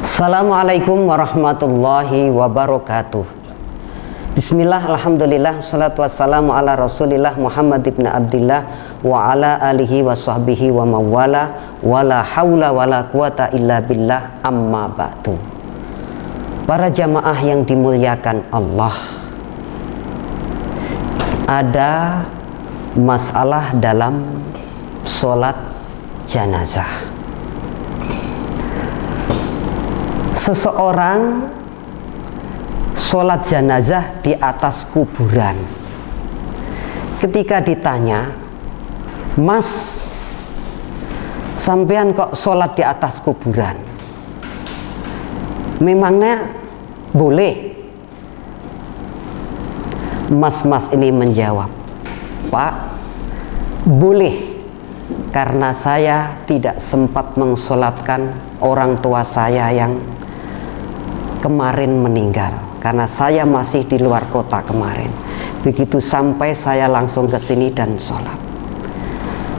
Assalamualaikum warahmatullahi wabarakatuh. Bismillah, alhamdulillah, salatu wassalamu ala rasulillah Muhammad ibn Abdillah wa ala alihi wa sahbihi wa mawala wa la hawla wa la quwata illa billah, amma ba'du. Para jamaah yang dimuliakan Allah, ada masalah dalam sholat jenazah. Seseorang sholat jenazah di atas kuburan. Ketika ditanya, "Mas, sampean kok sholat di atas kuburan? Memangnya boleh?" Mas-mas ini menjawab, "Pak, boleh, karena saya tidak sempat mensolatkan orang tua saya yang kemarin meninggal, karena saya masih di luar kota kemarin. Begitu sampai saya langsung ke sini dan sholat."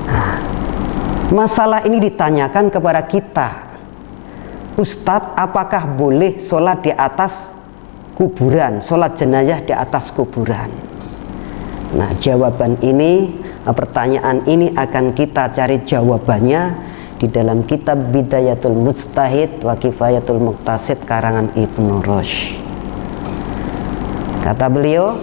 Nah, masalah ini ditanyakan kepada kita, "Ustadz, apakah boleh sholat di atas kuburan, sholat jenazah di atas kuburan?" Nah, jawaban ini, pertanyaan ini akan kita cari jawabannya di dalam kitab Bidayatul Mujtahid wa Kifayatul Muqtasid karangan Ibnu Rushd. Kata beliau,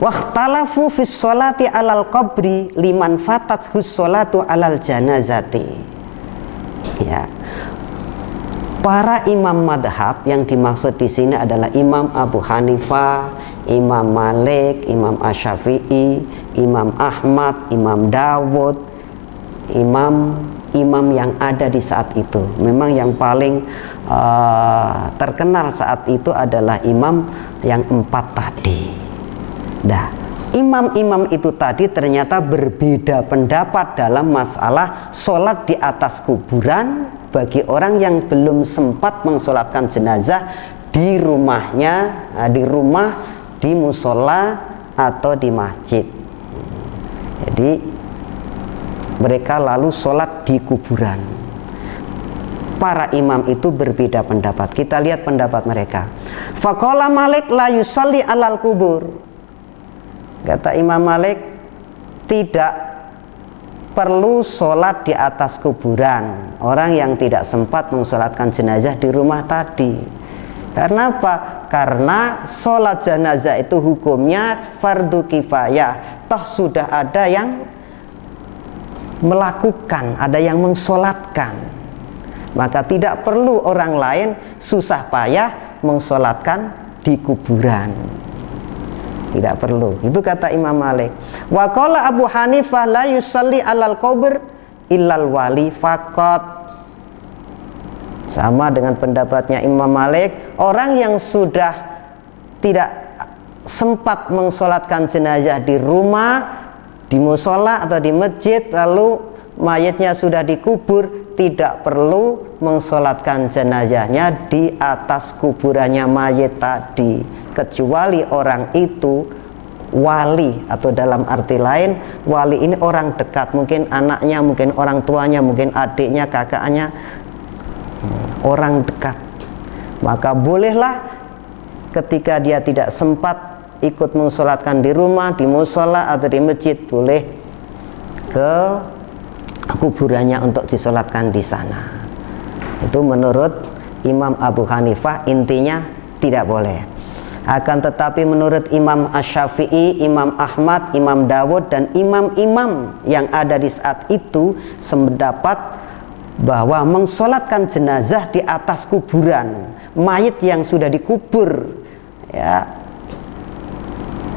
"Wakhtalafu fis sholati alal qabri liman fatat hus sholatu alal janazati." Ya. Para imam madhab yang dimaksud di sini adalah Imam Abu Hanifah, Imam Malik, Imam Asy-Syafi'i, Imam Ahmad, Imam Dawud, imam yang ada di saat itu. Memang yang paling terkenal saat itu adalah imam yang 4 tadi. Nah, imam-imam itu tadi ternyata berbeda pendapat dalam masalah sholat di atas kuburan bagi orang yang belum sempat mensolatkan jenazah di rumahnya, di rumah, di musola atau di masjid. Jadi mereka lalu sholat di kuburan. Para imam itu berbeda pendapat. Kita lihat pendapat mereka. Faqala Malik la yusalli alal kubur. Kata Imam Malik, tidak perlu sholat di atas kuburan orang yang tidak sempat mensolatkan jenazah di rumah tadi. Karena apa? Karena sholat jenazah itu hukumnya fardu kifayah. Toh sudah ada yang melakukan, ada yang mensolatkan, maka tidak perlu orang lain susah payah mensolatkan di kuburan. Tidak perlu. Itu kata Imam Malik. Wa qala Abu Hanifah la yusalli alal qabr illal wali faqat. Sama dengan pendapatnya Imam Malik, orang yang sudah tidak sempat mensolatkan jenazah di rumah, di musola atau di masjid, lalu mayatnya sudah dikubur, tidak perlu mensolatkan jenazahnya di atas kuburannya mayat tadi, kecuali orang itu wali, atau dalam arti lain wali ini orang dekat, mungkin anaknya, mungkin orang tuanya, mungkin adiknya, kakaknya, orang dekat. Maka bolehlah ketika dia tidak sempat ikut mensolatkan di rumah, di musola atau di masjid, boleh ke kuburannya untuk disolatkan di sana. Itu menurut Imam Abu Hanifah, intinya tidak boleh. Akan tetapi menurut Imam Asy-Syafi'i, Imam Ahmad, Imam Dawud, dan imam-imam yang ada di saat itu sependapat bahwa mensolatkan jenazah di atas kuburan mayit yang sudah dikubur, ya,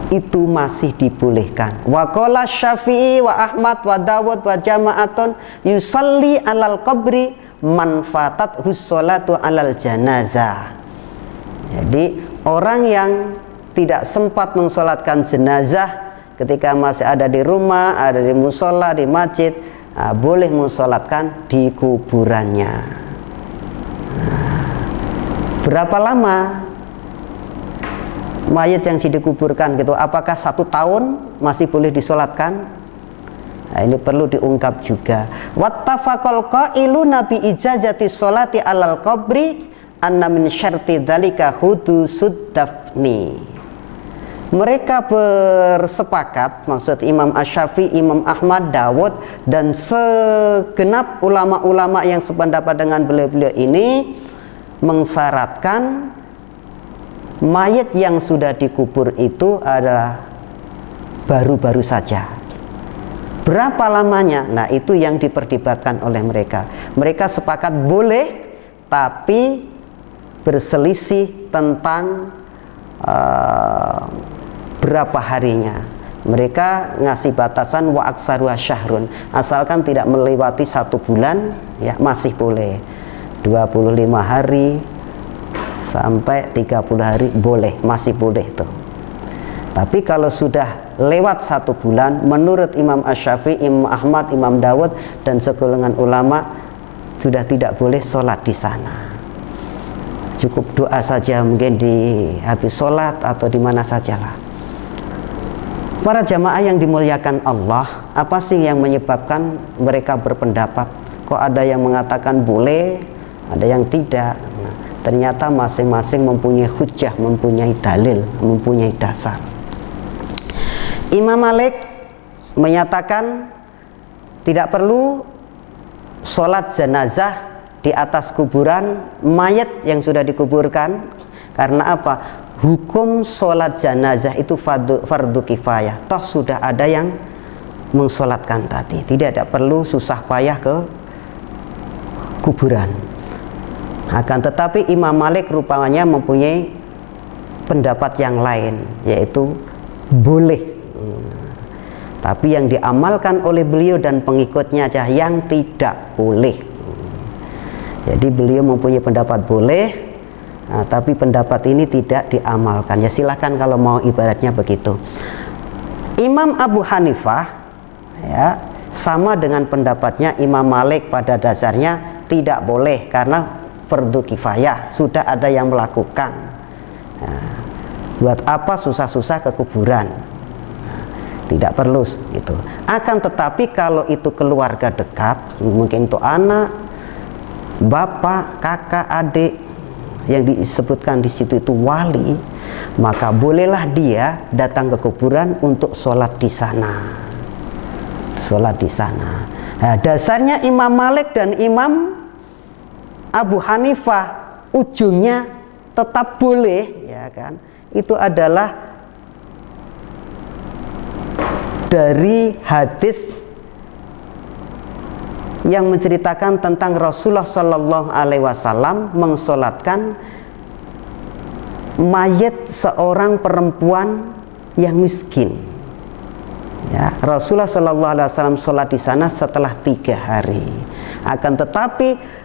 itu masih dibolehkan. Wa qala Syafi'i wa Ahmad wa Dawud wa jama'atun yusalli alal qabri man fatat hussolatu alal janazah. Jadi orang yang tidak sempat mensolatkan jenazah ketika masih ada di rumah, ada di musola, di masjid, boleh mensolatkan di kuburannya. Berapa lama mayat yang sudah dikuburkan gitu? Apakah 1 tahun masih boleh disolatkan? Nah, ini perlu diungkap juga. Wattafaqal qailuna bi ijazati sholati alal qabri anna min syarti dzalika hudusud dafni. Mereka bersepakat, maksud Imam Asy-Syafi'i, Imam Ahmad, Dawud, dan segenap ulama-ulama yang sependapat dengan beliau-beliau ini mensyaratkan mayat yang sudah dikubur itu adalah baru-baru saja. Berapa lamanya? Nah, itu yang diperdebatkan oleh mereka. Mereka sepakat boleh, tapi berselisih tentang berapa harinya. Mereka ngasih batasan wa aksaruha syahrun, asalkan tidak melewati 1 bulan, ya masih boleh. 25 hari sampai 30 hari boleh, masih boleh tuh. Tapi kalau sudah lewat 1 bulan, menurut Imam Asy-Syafi'i, Imam Ahmad, Imam Dawud, dan segolongan ulama, sudah tidak boleh sholat di sana. Cukup doa saja, mungkin di habis sholat atau di mana sajalah. Para jamaah yang dimuliakan Allah, apa sih yang menyebabkan mereka berpendapat? Kok ada yang mengatakan boleh, ada yang tidak? Nah, ternyata masing-masing mempunyai hujjah, mempunyai dalil, mempunyai dasar. Imam Malik menyatakan tidak perlu sholat jenazah di atas kuburan mayat yang sudah dikuburkan. Karena apa? Hukum sholat jenazah itu fardu kifayah. Toh sudah ada yang mengsolatkan tadi, tidak perlu susah payah ke kuburan. Akan tetapi Imam Malik rupanya mempunyai pendapat yang lain, yaitu boleh. Tapi yang diamalkan oleh beliau dan pengikutnya aja yang tidak boleh. Jadi beliau mempunyai pendapat boleh, nah, tapi pendapat ini tidak diamalkan. Ya silahkan kalau mau ibaratnya begitu. Imam Abu Hanifah ya sama dengan pendapatnya Imam Malik, pada dasarnya tidak boleh karena fardu kifayah, sudah ada yang melakukan. Nah, buat apa susah-susah ke kuburan? Tidak perlu gitu. Akan tetapi kalau itu keluarga dekat, mungkin itu anak, bapak, kakak, adik, yang disebutkan di situ itu wali, maka bolehlah dia datang ke kuburan untuk sholat di sana. Sholat di sana. Nah, dasarnya Imam Malik dan Imam Abu Hanifah ujungnya tetap boleh, ya kan? Itu adalah dari hadis yang menceritakan tentang Rasulullah Shallallahu Alaihi Wasallam mensolatkan mayat seorang perempuan yang miskin. Ya, Rasulullah Shallallahu Alaihi Wasallam sholat di sana setelah 3 hari. Akan tetapi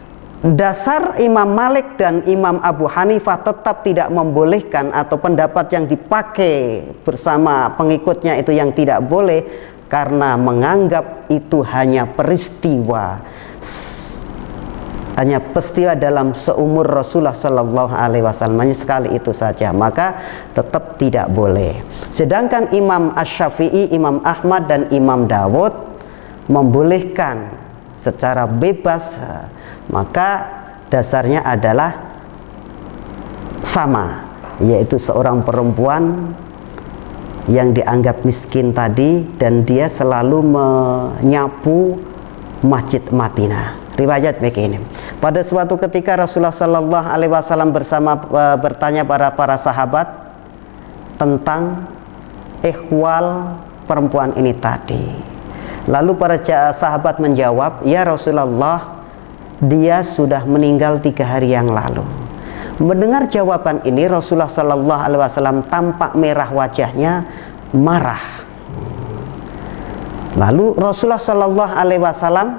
dasar Imam Malik dan Imam Abu Hanifah tetap tidak membolehkan, atau pendapat yang dipakai bersama pengikutnya itu yang tidak boleh, karena menganggap itu hanya peristiwa dalam seumur Rasulullah Shallallahu Alaihi Wasallam, hanya sekali itu saja, maka tetap tidak boleh. Sedangkan Imam Asy-Syafi'i, Imam Ahmad, dan Imam Dawud membolehkan secara bebas. Maka dasarnya adalah sama, yaitu seorang perempuan yang dianggap miskin tadi, dan dia selalu menyapu Masjid Madinah. Riwayat begini, pada suatu ketika Rasulullah Shallallahu Alaihi Wasallam bertanya para sahabat tentang ihwal perempuan ini tadi. Lalu para sahabat menjawab, ya Rasulullah, dia sudah meninggal 3 hari yang lalu. Mendengar jawaban ini, Rasulullah Shallallahu Alaihi Wasallam tampak merah wajahnya, marah. Lalu Rasulullah Shallallahu Alaihi Wasallam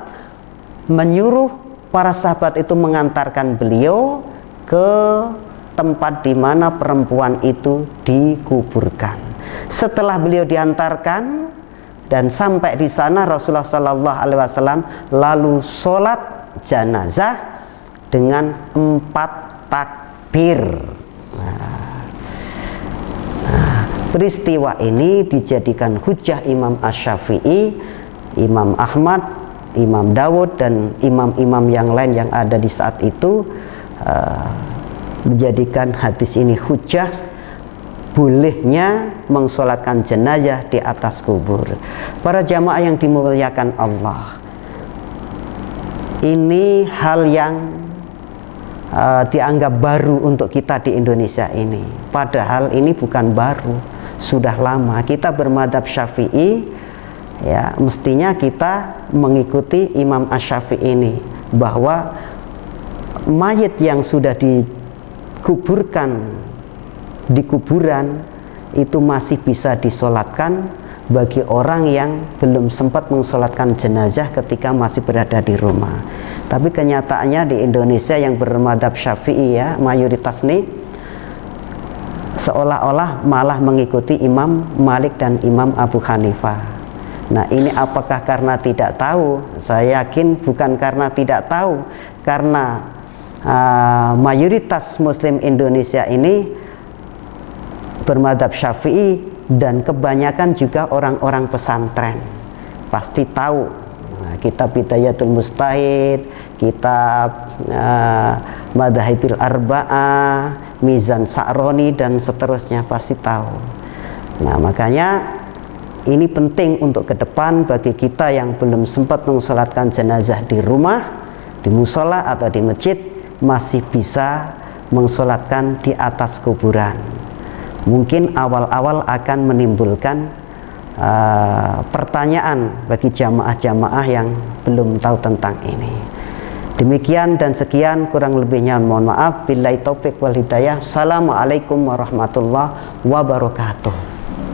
menyuruh para sahabat itu mengantarkan beliau ke tempat di mana perempuan itu dikuburkan. Setelah beliau diantarkan dan sampai di sana, Rasulullah Shallallahu Alaihi Wasallam lalu sholat jenazah dengan 4 takbir. Peristiwa ini dijadikan hujjah Imam Asy-Syafi'i, Imam Ahmad, Imam Dawud, dan imam-imam yang lain yang ada di saat itu, menjadikan hadis ini hujjah bolehnya mensolatkan jenazah di atas kubur. Para jamaah yang dimuliakan Allah, ini hal yang dianggap baru untuk kita di Indonesia ini. Padahal ini bukan baru, sudah lama. Kita bermadhab Syafi'i, ya mestinya kita mengikuti Imam Asy-Syafi'i ini, bahwa mayit yang sudah dikuburkan di kuburan itu masih bisa disolatkan bagi orang yang belum sempat mensolatkan jenazah ketika masih berada di rumah. Tapi kenyataannya di Indonesia yang bermadhab Syafi'i, ya mayoritas nih seolah-olah malah mengikuti Imam Malik dan Imam Abu Hanifah. Nah, ini apakah karena tidak tahu? Saya yakin bukan karena tidak tahu, karena mayoritas Muslim Indonesia ini bermadhab Syafi'i, dan kebanyakan juga orang-orang pesantren. Pasti tahu kitab Bidayatul Mujtahid, kitab Madhahibil Arba'ah, Mizan Sa'roni, dan seterusnya, pasti tahu. Nah, makanya ini penting untuk ke depan bagi kita yang belum sempat mensolatkan jenazah di rumah, di musola atau di masjid, masih bisa mensolatkan di atas kuburan. Mungkin awal-awal akan menimbulkan pertanyaan bagi jamaah-jamaah yang belum tahu tentang ini. Demikian dan sekian, kurang lebihnya mohon maaf. Billahi taufik wal hidayah. Assalamualaikum warahmatullahi wabarakatuh.